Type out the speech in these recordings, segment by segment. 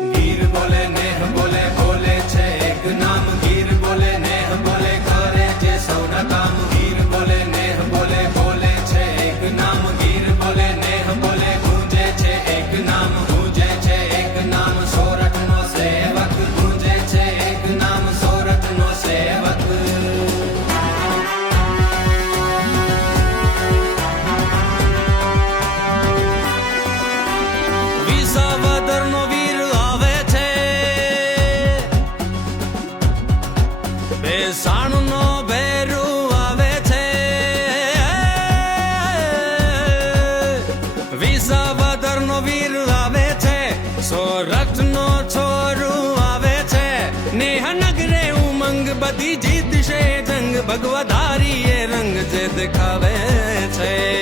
ગીર બોલે નેહ બોલે બેસાણ નો ભેરુ આવે છે. વિસાવદર નો વીર આવે છે. સોરઠ નો છોરું આવે છે. નેહ નગરે ઉમંગ બધી જીત છે જંગ ભગવધારી એ રંગ જે દેખાવે છે.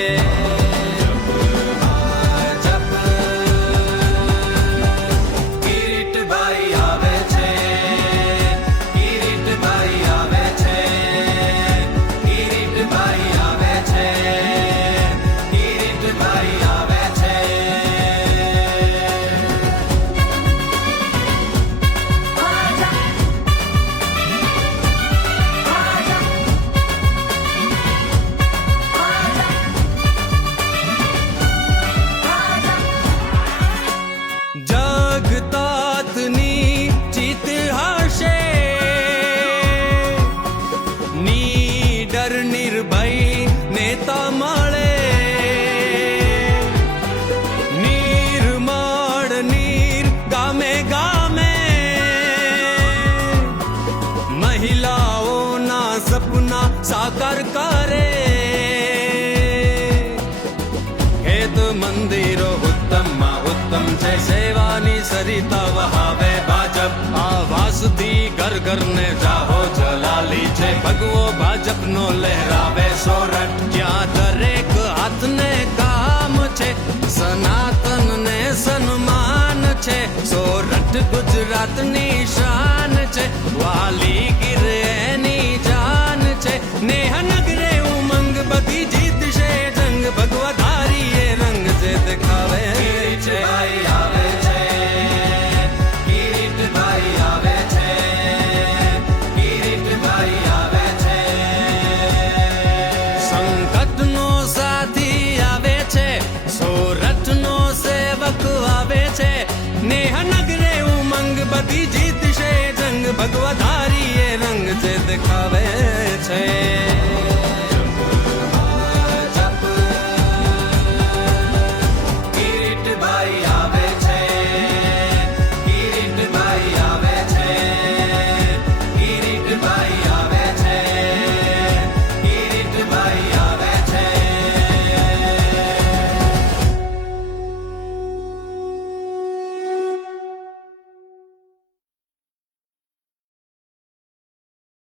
નિર્મળ ગામે ગામે મહિલાઓના સપના સાકાર કરે ખેત મંદિરો ઉત્તમમાં ઉત્તમ છે સેવાની સરિતા વહાવે ભાજપ આવાસથી ઘર ઘર ને જાહો જલાલી છે ભગવો ભાજપનો લહેરાવે સોરઠ ગુજરાતની શાન છે વાલી ગીર જાન છે નેહ ઉમંગ દિશે જંગ ભગવધારી એ રંગ જે દેખાવે છે